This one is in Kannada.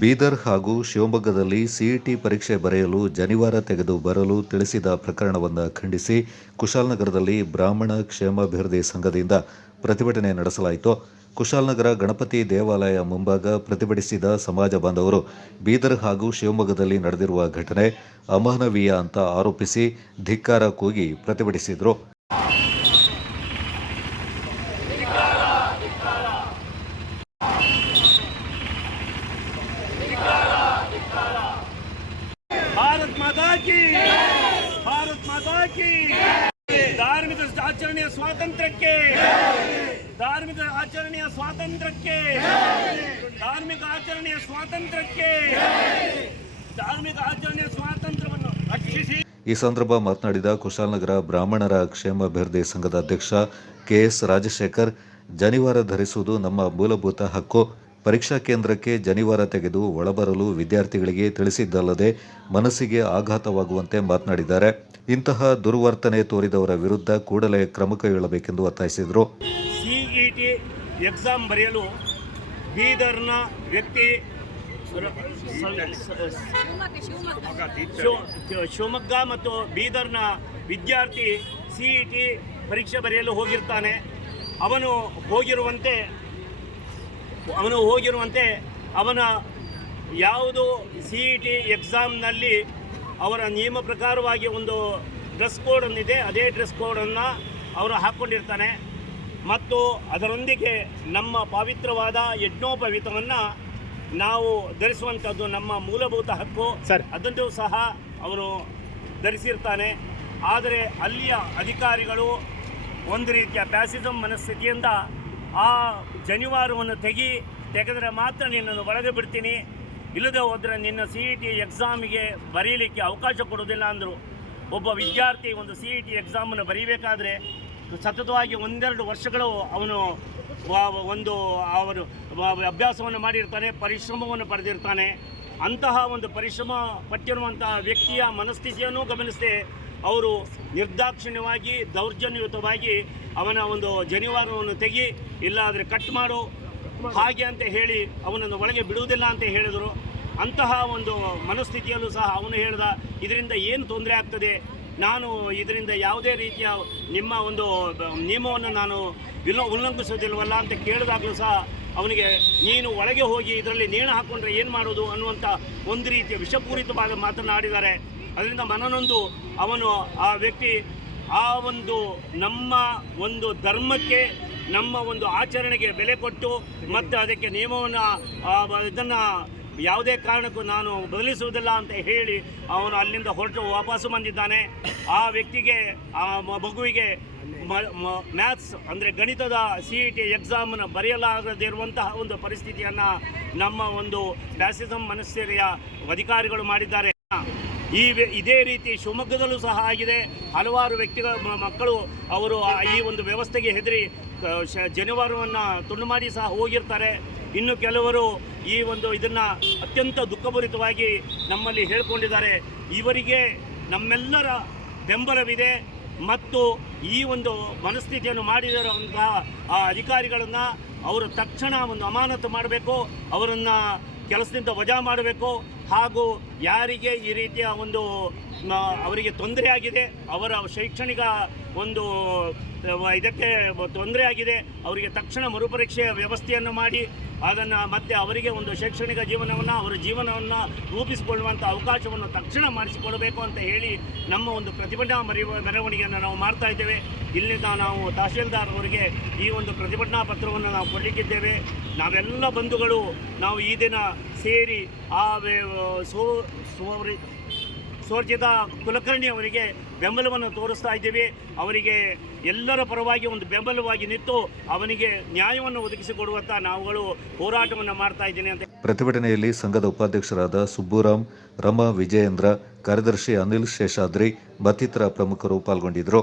ಬೀದರ್ ಹಾಗೂ ಶಿವಮೊಗ್ಗದಲ್ಲಿ ಸಿಇಟಿ ಪರೀಕ್ಷೆ ಬರೆಯಲು ಜನಿವಾರ ತೆಗೆದು ಬರಲು ತಿಳಿಸಿದ ಪ್ರಕರಣವನ್ನು ಖಂಡಿಸಿ ಕುಶಾಲನಗರದಲ್ಲಿ ಬ್ರಾಹ್ಮಣ ಕ್ಷೇಮಾಭಿವೃದ್ಧಿ ಸಂಘದಿಂದ ಪ್ರತಿಭಟನೆ ನಡೆಸಲಾಯಿತು. ಕುಶಾಲನಗರ ಗಣಪತಿ ದೇವಾಲಯ ಮುಂಭಾಗ ಪ್ರತಿಭಟಿಸಿದ ಸಮಾಜ ಬಾಂಧವರು ಬೀದರ್ ಹಾಗೂ ಶಿವಮೊಗ್ಗದಲ್ಲಿ ನಡೆದಿರುವ ಘಟನೆ ಅಮಾನವೀಯ ಅಂತ ಆರೋಪಿಸಿ ಧಿಕ್ಕಾರ ಕೂಗಿ ಪ್ರತಿಭಟಿಸಿದರು. ಭಾರತ್ ಮಾತಾ ಕಿ ಭಾರತ್ ಮಾತಾ ಧಾರ್ಮಿಕ ಆಚರಣೆಯ ಸ್ವಾತಂತ್ರ್ಯಕ್ಕೆ ಧಾರ್ಮಿಕ ಆಚರಣೆಯ ಸ್ವಾತಂತ್ರ್ಯಕ್ಕೆ ಧಾರ್ಮಿಕ ಆಚರಣೆಯ ಸ್ವಾತಂತ್ರ್ಯಕ್ಕೆ ಧಾರ್ಮಿಕ ಆಚರಣೆಯ ಸ್ವಾತಂತ್ರ್ಯವನ್ನು ರಕ್ಷಿಸಿ ಈ ಸಂದರ್ಭ ಮಾತನಾಡಿದ ಕುಶಾಲನಗರ ಬ್ರಾಹ್ಮಣರ ಕ್ಷೇಮಾಭಿವೃದ್ಧಿ ಸಂಘದ ಅಧ್ಯಕ್ಷ ಕೆಎಸ್ ರಾಜಶೇಖರ್, ಜನಿವಾರ ಧರಿಸುವುದು ನಮ್ಮ ಮೂಲಭೂತ ಹಕ್ಕು. ಪರೀಕ್ಷಾ ಕೇಂದ್ರಕ್ಕೆ ಜನಿವಾರ ತೆಗೆದು ಒಳಬರಲು ವಿದ್ಯಾರ್ಥಿಗಳಿಗೆ ತಿಳಿಸಿದ್ದಲ್ಲದೆ ಮನಸ್ಸಿಗೆ ಆಘಾತವಾಗುವಂತೆ ಮಾತನಾಡಿದ್ದಾರೆ. ಇಂತಹ ದುರ್ವರ್ತನೆ ತೋರಿದವರ ವಿರುದ್ಧ ಕೂಡಲೇ ಕ್ರಮ ಕೈಗೊಳ್ಳಬೇಕೆಂದು ಒತ್ತಾಯಿಸಿದರು. ಸಿಇಟಿ ಎಕ್ಸಾಮ್ ಬರೆಯಲು ಬೀದರ್ನ ವ್ಯಕ್ತಿ ಶಿವಮೊಗ್ಗ ಮತ್ತು ಬೀದರ್ನ ವಿದ್ಯಾರ್ಥಿ ಸಿಇಟಿ ಪರೀಕ್ಷೆ ಬರೆಯಲು ಹೋಗಿರ್ತಾನೆ. ಅವನು ಹೋಗಿರುವಂತೆ ಅವನು ಹೋಗಿರುವಂತೆ ಅವನ ಯಾವುದು ಸಿ ಇ ಟಿ ಎಕ್ಸಾಮ್ನಲ್ಲಿ ಅವರ ನಿಯಮ ಪ್ರಕಾರವಾಗಿ ಒಂದು ಡ್ರೆಸ್ ಕೋಡ್ ಒಂದಿದೆ ಅದೇ ಡ್ರೆಸ್ ಕೋಡನ್ನು ಅವರು ಹಾಕ್ಕೊಂಡಿರ್ತಾನೆ ಮತ್ತು ಅದರೊಂದಿಗೆ ನಮ್ಮ ಪವಿತ್ರವಾದ ಯಜ್ಞೋಪವಿತವನ್ನು ನಾವು ಧರಿಸುವಂಥದ್ದು ನಮ್ಮ ಮೂಲಭೂತ ಹಕ್ಕು. ಸರ್. ಅದನ್ನು ಸಹ ಅವರು ಧರಿಸಿರ್ತಾನೆ. ಆದರೆ ಅಲ್ಲಿಯ ಅಧಿಕಾರಿಗಳು ಒಂದು ರೀತಿಯ ಪ್ಯಾಸಿಸಮ್ ಮನಸ್ಥಿತಿಯಿಂದ ಆ ಜನಿವಾರವನ್ನು ತೆಗಿ ತೆಗೆದರೆ ಮಾತ್ರ ನಿನ್ನನ್ನು ಒಳಗೆ ಬಿಡ್ತೀನಿ. ಇಲ್ಲದೆ ಹೋದರೆ ನಿನ್ನ ಸಿ ಇ ಟಿ ಎಕ್ಸಾಮಿಗೆ ಬರೀಲಿಕ್ಕೆ ಅವಕಾಶ ಕೊಡೋದಿಲ್ಲ ಅಂದರು. ಒಬ್ಬ ವಿದ್ಯಾರ್ಥಿ ಒಂದು ಸಿ ಇ ಟಿ ಎಕ್ಸಾಮನ್ನು ಬರೀಬೇಕಾದ್ರೆ ಸತತವಾಗಿ ಒಂದೆರಡು ವರ್ಷಗಳು ಅವನು ಒಂದು ಅವರು ಅಭ್ಯಾಸವನ್ನು ಮಾಡಿರ್ತಾನೆ, ಪರಿಶ್ರಮವನ್ನು ಪಡೆದಿರ್ತಾನೆ. ಅಂತಹ ಒಂದು ಪರಿಶ್ರಮ ಪಟ್ಟಿರುವಂತಹ ವ್ಯಕ್ತಿಯ ಮನಸ್ಥಿತಿಯನ್ನು ಗಮನಿಸದೆ ಅವರು ನಿರ್ದಾಕ್ಷಿಣ್ಯವಾಗಿ, ದೌರ್ಜನ್ಯಯುತವಾಗಿ ಅವನ ಒಂದು ಜನಿವಾರವನ್ನು ತೆಗಿ, ಇಲ್ಲಾದರೆ ಕಟ್ ಮಾಡು, ಹಾಗೆ ಅಂತ ಹೇಳಿ ಅವನನ್ನು ಒಳಗೆ ಬಿಡುವುದಿಲ್ಲ ಅಂತ ಹೇಳಿದರು. ಅಂತಹ ಒಂದು ಮನಸ್ಥಿತಿಯಲ್ಲೂ ಸಹ ಅವನು ಹೇಳಿದ, ಇದರಿಂದ ಏನು ತೊಂದರೆ ಆಗ್ತದೆ? ನಾನು ಇದರಿಂದ ಯಾವುದೇ ರೀತಿಯ ನಿಮ್ಮ ಒಂದು ನಿಯಮವನ್ನು ನಾನು ಉಲ್ಲಂಘಿಸುವುದಿಲ್ಲವಲ್ಲ ಉಲ್ಲಂಘಿಸೋದಿಲ್ವಲ್ಲ ಅಂತ ಕೇಳಿದಾಗಲೂ ಸಹ ಅವನಿಗೆ ನೀನು ಒಳಗೆ ಹೋಗಿ ಇದರಲ್ಲಿ ನೇಣು ಹಾಕ್ಕೊಂಡ್ರೆ ಏನು ಮಾಡೋದು ಅನ್ನುವಂಥ ಒಂದು ರೀತಿಯ ವಿಷಪೂರಿತವಾದ ಮಾತನಾಡಿದ್ದಾರೆ. ಅದರಿಂದ ಮನನೊಂದು ಅವನು ಆ ವ್ಯಕ್ತಿ ಆ ಒಂದು ನಮ್ಮ ಒಂದು ಧರ್ಮಕ್ಕೆ, ನಮ್ಮ ಒಂದು ಆಚರಣೆಗೆ ಬೆಲೆ ಕೊಟ್ಟು ಮತ್ತು ಅದಕ್ಕೆ ನಿಯಮವನ್ನು ಇದನ್ನು ಯಾವುದೇ ಕಾರಣಕ್ಕೂ ನಾನು ಬದಲಿಸುವುದಿಲ್ಲ ಅಂತ ಹೇಳಿ ಅವನು ಅಲ್ಲಿಂದ ಹೊರಟು ವಾಪಸ್ಸು ಬಂದಿದ್ದಾನೆ. ಆ ವ್ಯಕ್ತಿಗೆ, ಆ ಮಗುವಿಗೆ ಮ್ಯಾಥ್ಸ್ ಅಂದರೆ ಗಣಿತದ ಸಿ ಇ ಟಿ ಎಕ್ಸಾಮನ್ನು ಬರೆಯಲಾಗದಿರುವಂತಹ ಒಂದು ಪರಿಸ್ಥಿತಿಯನ್ನು ನಮ್ಮ ಒಂದು ಫ್ಯಾಸಿಸಮ್ ಮನಸ್ಥಿತಿಯ ಅಧಿಕಾರಿಗಳು ಮಾಡಿದ್ದಾರೆ. ಈ ಇದೇ ರೀತಿ ಶಿವಮೊಗ್ಗದಲ್ಲೂ ಸಹ ಆಗಿದೆ. ಹಲವಾರು ವ್ಯಕ್ತಿಗಳ ಮಕ್ಕಳು ಅವರು ಈ ಒಂದು ವ್ಯವಸ್ಥೆಗೆ ಹೆದರಿ ಜನಿವಾರವನ್ನು ತುಂಡು ಮಾಡಿ ಸಹ ಹೋಗಿರ್ತಾರೆ. ಇನ್ನು ಕೆಲವರು ಈ ಒಂದು ಇದನ್ನು ಅತ್ಯಂತ ದುಃಖಭರಿತವಾಗಿ ನಮ್ಮಲ್ಲಿ ಹೇಳ್ಕೊಂಡಿದ್ದಾರೆ. ಇವರಿಗೆ ನಮ್ಮೆಲ್ಲರ ಬೆಂಬಲವಿದೆ ಮತ್ತು ಈ ಒಂದು ಮನಸ್ಥಿತಿಯನ್ನು ಮಾಡಿರುವಂತಹ ಆ ಅಧಿಕಾರಿಗಳನ್ನು ಅವರು ತಕ್ಷಣ ಒಂದು ಅಮಾನತು ಮಾಡಬೇಕು, ಅವರನ್ನು ಕೆಲಸದಿಂದ ವಜಾ ಮಾಡಬೇಕು ಹಾಗೂ ಯಾರಿಗೆ ಈ ರೀತಿಯ ಒಂದು ಅವರಿಗೆ ತೊಂದರೆ ಆಗಿದೆ. ಅವರ ಶೈಕ್ಷಣಿಕ ಒಂದು ಇದಕ್ಕೆ ತೊಂದರೆ ಆಗಿದೆ. ಅವರಿಗೆ ತಕ್ಷಣ ಮರುಪರೀಕ್ಷೆಯ ವ್ಯವಸ್ಥೆಯನ್ನು ಮಾಡಿ, ಅದನ್ನು ಮತ್ತೆ ಅವರಿಗೆ ಒಂದು ಶೈಕ್ಷಣಿಕ ಜೀವನವನ್ನು, ಅವರ ಜೀವನವನ್ನು ರೂಪಿಸಿಕೊಳ್ಳುವಂಥ ಅವಕಾಶವನ್ನು ತಕ್ಷಣ ಮಾಡಿಸಿಕೊಡಬೇಕು ಅಂತ ಹೇಳಿ ನಮ್ಮ ಒಂದು ಪ್ರತಿಭಟನಾ ಮರಿ ಮೆರವಣಿಗೆಯನ್ನು ನಾವು ಮಾಡ್ತಾ ಇದ್ದೇವೆ. ಇಲ್ಲಿಂದ ನಾವು ತಹಶೀಲ್ದಾರ್ ಅವರಿಗೆ ಈ ಒಂದು ಪ್ರತಿಭಟನಾ ಪತ್ರವನ್ನು ನಾವು ಕೊಡಲಿಕ್ಕಿದ್ದೇವೆ. ನಾವೆಲ್ಲ ಬಂಧುಗಳು, ನಾವು ಈ ದಿನ ಸೇರಿ ಆ ಸೋ, ಸೋರಿ ಸೋರ್ಜಿತ ಕುಲಕರ್ಣಿ ಅವರಿಗೆ ಬೆಂಬಲವನ್ನು ತೋರಿಸ್ತಾ ಇದ್ದೀವಿ. ಅವರಿಗೆ ಎಲ್ಲರ ಪರವಾಗಿ ಒಂದು ಬೆಂಬಲವಾಗಿ ನಿಂತು ಅವನಿಗೆ ನ್ಯಾಯವನ್ನು ಒದಗಿಸಿಕೊಡುವಂಥ ನಾವುಗಳು ಹೋರಾಟವನ್ನು ಮಾಡ್ತಾ ಇದ್ದೀನಿ ಅಂತ ಪ್ರತಿಭಟನೆಯಲ್ಲಿ ಸಂಘದ ಉಪಾಧ್ಯಕ್ಷರಾದ ಸುಬ್ಬುರಾಮ್, ರಮಾ ವಿಜಯೇಂದ್ರ, ಕಾರ್ಯದರ್ಶಿ ಅನಿಲ್ ಶೇಷಾದ್ರಿ, ಮತ್ತಿತರ ಪ್ರಮುಖರು ಪಾಲ್ಗೊಂಡಿದ್ದರು.